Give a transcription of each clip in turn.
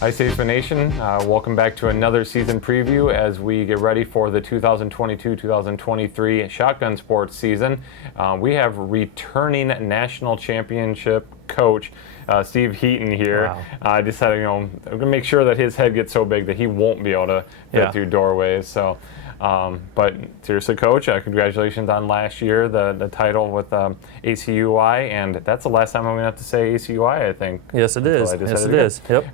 Hi, Statesmen Nation. Welcome back to another season preview as we get ready for the 2022-2023 Shotgun Sports season. We have returning national championship coach Steve Heaton here. Wow. I decided, I'm going to make sure that his head gets so big that he won't be able to fit through doorways. So, but seriously, Coach, congratulations on last year, the title with ACUI, and that's the last time I'm going to have to say ACUI, I think. Yes, it is. Yes, it is. Yep.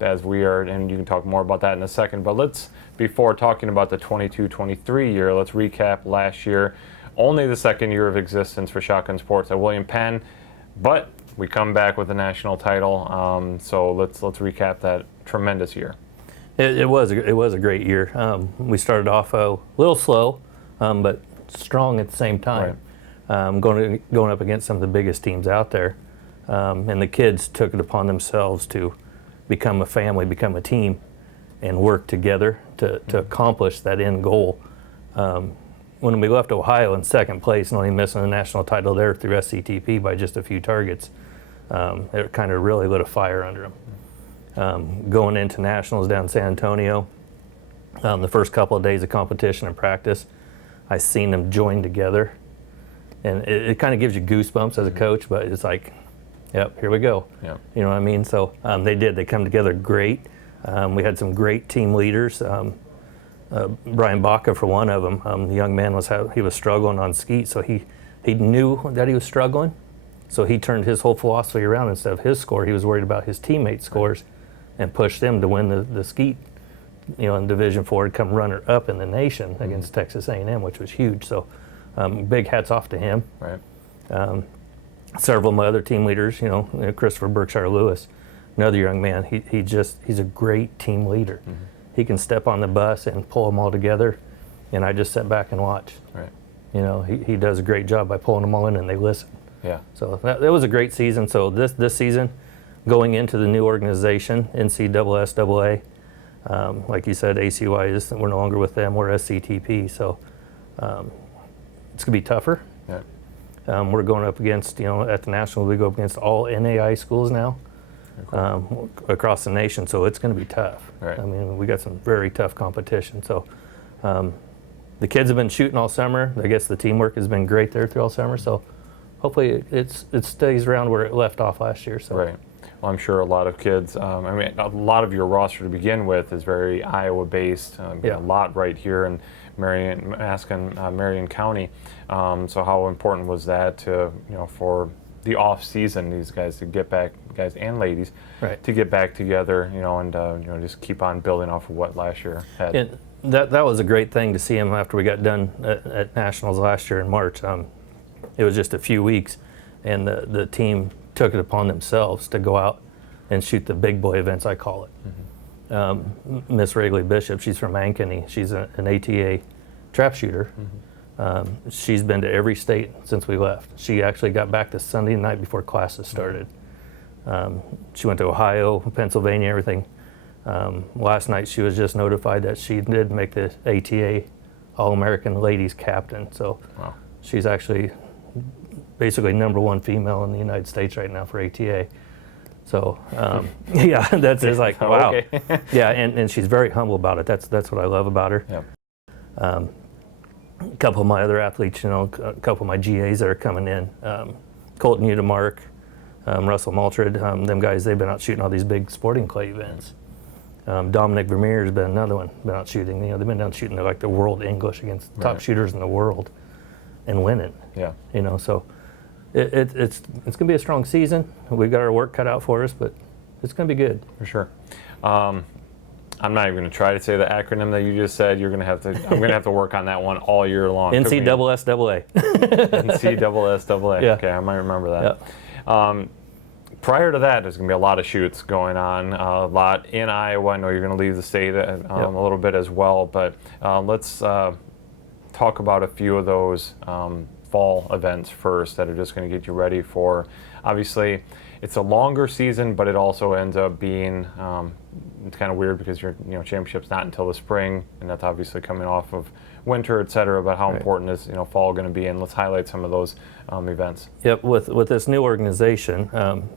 As we are, and you can talk more about that in a second, but before talking about the 22-23 year, let's recap last year. Only the second year of existence for Shotgun Sports at William Penn, but we come back with the national title. So let's recap that tremendous year. It was a great year. We started off a little slow, but strong at the same time. Right. Going up against some of the biggest teams out there, and the kids took it upon themselves to become a family, become a team, and work together to accomplish that end goal. When we left Ohio in second place and only missing the national title there through SCTP by just a few targets, it kind of really lit a fire under them. Going into nationals down in San Antonio, the first couple of days of competition and practice, I seen them join together, and it kind of gives you goosebumps as a coach, but it's like, yep, here we go. Yep. You know what I mean? So they did. They come together great. We had some great team leaders. Brian Baca, for one of them, the young man was struggling on skeet, so he knew that he was struggling, so he turned his whole philosophy around. Instead of his score, he was worried about his teammates' scores, and pushed them to win the skeet, in Division IV, to come runner up in the nation against Texas A&M, which was huge. So big hats off to him. Right. Several of my other team leaders, Christopher Berkshire Lewis, another young man. He's a great team leader. Mm-hmm. He can step on the bus and pull them all together, and I just sit back and watch. Right. He does a great job by pulling them all in, and they listen. Yeah. So that was a great season. So this season, going into the new organization, NCSSAA, like you said, ACUI, we're no longer with them, we're SCTP, so it's going to be tougher. Yeah. We're going up against, at the National, we go up against all NAI schools now. Cool. Across the nation, so it's going to be tough. Right. I mean, we got some very tough competition. So the kids have been shooting all summer. I guess the teamwork has been great there through all summer, so hopefully it stays around where it left off last year. So. Right. Well, I'm sure a lot of kids, a lot of your roster to begin with is very Iowa-based, a lot right here in Marion County. So how important was that to, for the off-season, these guys to get back, guys and ladies, right, to get back together, and just keep on building off of what last year had. And that was a great thing to see them after we got done at Nationals last year in March. It was just a few weeks, and the team took it upon themselves to go out and shoot the big boy events, I call it. Mm-hmm. Miss Wrigley Bishop, she's from Ankeny. She's an ATA trap shooter. Mm-hmm. She's been to every state since we left. She actually got back the Sunday night before classes started. She went to Ohio, Pennsylvania, everything. Last night she was just notified that she did make the ATA All-American Ladies Captain. So wow. She's actually basically #1 female in the United States right now for ATA. So yeah, that's just like wow. Okay. Yeah, and she's very humble about it. That's what I love about her. Yep. A couple of my other athletes, a couple of my GAs that are coming in, Colton Udemark, Russell Maltrid, them guys, they've been out shooting all these big sporting clay events. Dominic Vermeer has been another one, been out shooting. They've been out shooting like the World English against the top shooters in the world and winning. Yeah. So it's going to be a strong season. We've got our work cut out for us, but it's going to be good. For sure. I'm not even going to try to say the acronym that you just said. I'm going to have to work on that one all year long. NCSSAA. NCSSAA. Yeah. Okay, I might remember that. Yep. Prior to that, there's going to be a lot of shoots going on, a lot in Iowa. I know you're going to leave the state a little bit as well, but let's talk about a few of those fall events first that are just going to get you ready for, obviously, it's a longer season, but it also ends up being it's kind of weird because your championship's not until the spring, and that's obviously coming off of winter, et cetera. But how important is fall going to be? And let's highlight some of those events. Yep, with this new organization,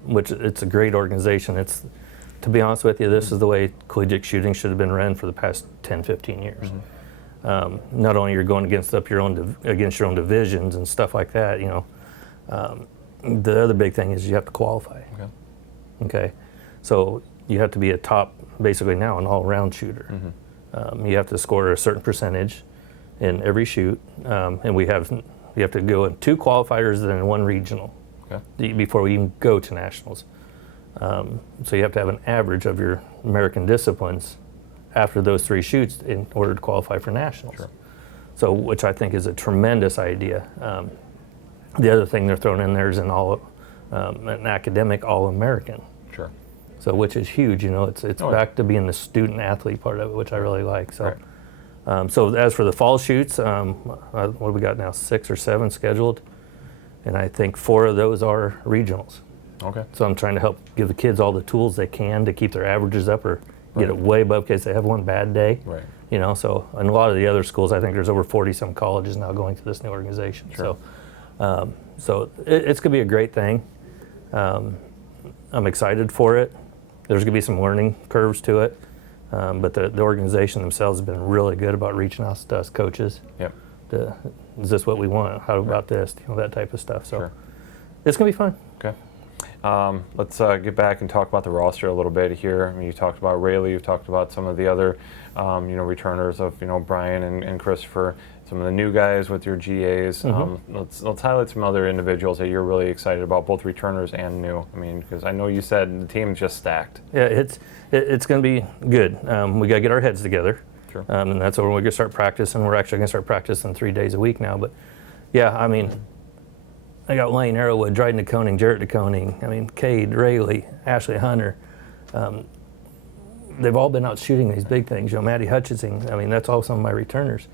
which it's a great organization. It's to be honest with you, this is the way collegiate shooting should have been run for the past 10, 15 years. Not only you're going against your own divisions and stuff like that, the other big thing is you have to qualify. Okay, so you have to be a top, basically now, an all-around shooter. You have to score a certain percentage in every shoot, and you have to go in 2 qualifiers and then 1 regional before we even go to nationals. So you have to have an average of your American disciplines after those 3 shoots in order to qualify for nationals. So, which I think is a tremendous idea. The other thing they're throwing in there is an academic All-American. So, which is huge. It's back to being the student athlete part of it, which I really like. So, so as for the fall shoots, what do we got now? 6 or 7 scheduled, and I think 4 of those are regionals. So I'm trying to help give the kids all the tools they can to keep their averages up or get it way above in case they have one bad day. So in a lot of the other schools, I think there's over 40-some colleges now going to this new organization. So it's going to be a great thing. I'm excited for it. There's going to be some learning curves to it, but the organization themselves has been really good about reaching out to us coaches. Is this what we want? How about this? That type of stuff. So it's going to be fun. Let's get back and talk about the roster a little bit here. I mean, you talked about Rayleigh, you've talked about some of the other, returners of, Brian and Christopher, some of the new guys with your GAs. Let's highlight some other individuals that you're really excited about, both returners and new. I mean, because I know you said the team's just stacked. Yeah, it's going to be good. We got to get our heads together. And that's where we're going to start practicing. We're actually going to start practicing 3 days a week now. But yeah, I mean, I got Lane Arrowwood, Dryden DeConing, Jarrett DeConing, Cade, Rayleigh, Ashley Hunter. They've all been out shooting these big things. Maddie Hutchinson, that's all some of my returners.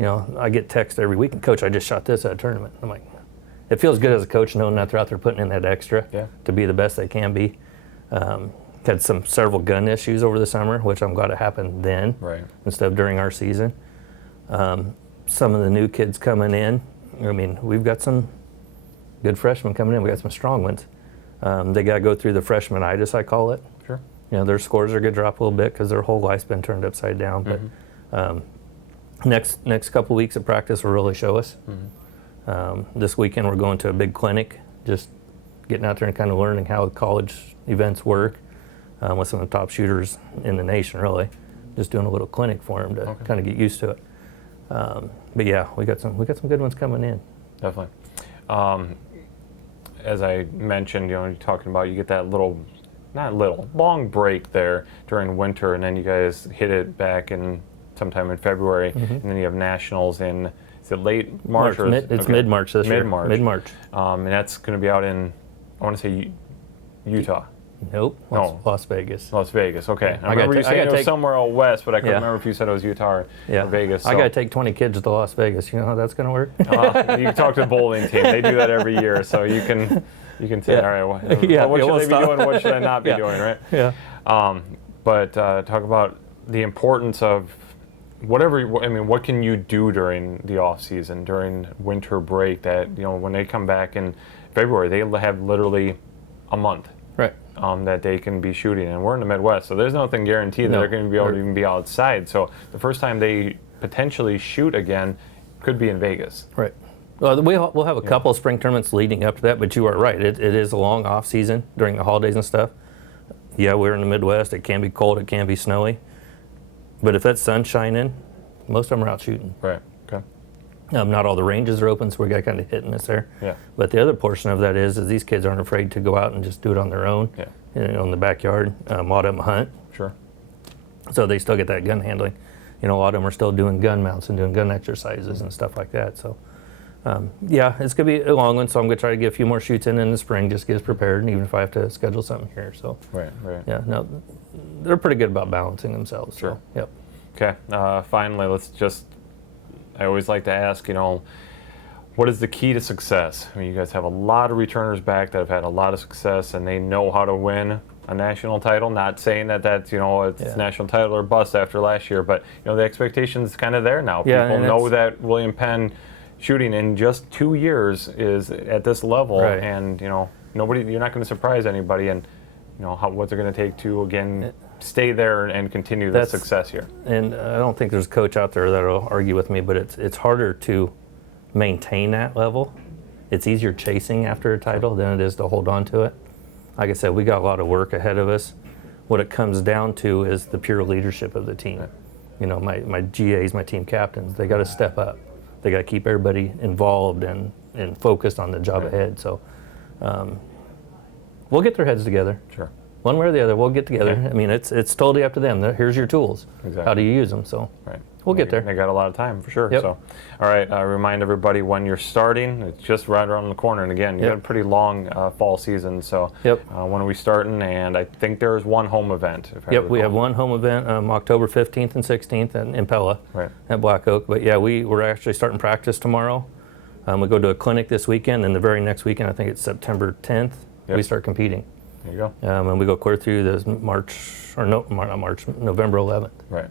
I get texts every week, and Coach, I just shot this at a tournament. I'm like, it feels good as a coach knowing that they're out there putting in that extra to be the best they can be. Had several gun issues over the summer, which I'm glad it happened then instead of during our season. Some of the new kids coming in, we've got some good freshmen coming in. We got some strong ones. They got to go through the freshmanitis, I call it. Their scores are going to drop a little bit because their whole life's been turned upside down. But next couple weeks of practice will really show us. This weekend we're going to a big clinic, just getting out there and kind of learning how college events work with some of the top shooters in the nation. Really, just doing a little clinic for them to kind of get used to it. But yeah, we got some good ones coming in. Definitely. As I mentioned, you're talking about you get that long break there during winter, and then you guys hit it back in sometime in February, and then you have nationals in, is it late March? It's mid-March this year. Mid-March. And that's going to be out in, I want to say Utah. Nope. Las Vegas. Las Vegas, okay. I remember you saying it was somewhere out west, but I couldn't remember if you said it was Utah or Vegas. So. I got to take 20 kids to Las Vegas. You know how that's going to work? You can talk to the bowling team. They do that every year, so you can say, all right, what should they be doing, what should I not be doing, right? But talk about the importance of what can you do during the off season, during winter break that, when they come back in February, they have literally a month. That they can be shooting, and we're in the Midwest, so there's nothing guaranteed that they're going to be able to even be outside. So the first time they potentially shoot again could be in Vegas. Well, we'll have a couple of spring tournaments leading up to that, but you are right. It is a long off season during the holidays and stuff. Yeah, we're in the Midwest. It can be cold. It can be snowy. But if that sun's shining, most of them are out shooting. Not all the ranges are open, so we got kind of hit and miss there. But the other portion of that is these kids aren't afraid to go out and just do it on their own, in the backyard. A lot of them hunt. So they still get that gun handling. A lot of them are still doing gun mounts and doing gun exercises and stuff like that. So, it's going to be a long one, so I'm going to try to get a few more shoots in the spring, just get us prepared, and even if I have to schedule something here. So, yeah, no, they're pretty good about balancing themselves. So, Okay, finally, I always like to ask, what is the key to success? You guys have a lot of returners back that have had a lot of success, and they know how to win a national title. Not saying that that's, it's national title or bust after last year, but, the expectation's kind of there now. People know that William Penn shooting in just 2 years is at this level, and, you're not going to surprise anybody. And what's it going to take to, again, stay there and continue the success here? And I don't think there's a coach out there that'll argue with me, but it's harder to maintain that level. It's easier chasing after a title than it is to hold on to it. Like I said, we got a lot of work ahead of us. What it comes down to is the pure leadership of the team. Right. My GAs, my team captains, they got to step up. They got to keep everybody involved and focused on the job ahead. So we'll get their heads together. Sure. One way or the other, we'll get together. I mean, it's totally up to them. Here's your tools. Exactly. How do you use them? So we'll get there. They got a lot of time for sure. Yep. So, all right. Remind everybody when you're starting. It's just right around the corner. And again, you got a pretty long fall season. So when are we starting? And I think there's one home event. We have one home event October 15th and 16th in Pella at Black Oak. But we're actually starting practice tomorrow. We go to a clinic this weekend, and the very next weekend, I think it's September 10th, we start competing. There you go. And we go clear through this November 11th. Right.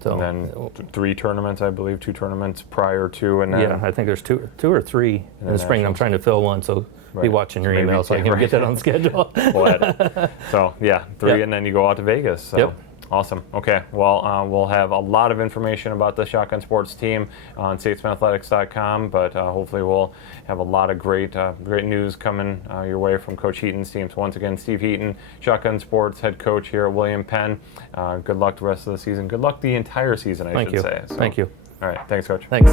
So, and then 3 tournaments, I believe, 2 tournaments prior to, and then I think there's two or three in the spring. I'm trying to fill one, so be watching your email so I can get that on schedule. So 3, and then you go out to Vegas. So. Awesome. Okay. Well, we'll have a lot of information about the Shotgun Sports team on statesmanathletics.com, but hopefully we'll have a lot of great news coming your way from Coach Heaton's teams. Once again, Steve Heaton, Shotgun Sports head coach here at William Penn. Good luck the rest of the season. Good luck the entire season, I should say. So, Thank you. All right. Thanks, Coach. Thanks.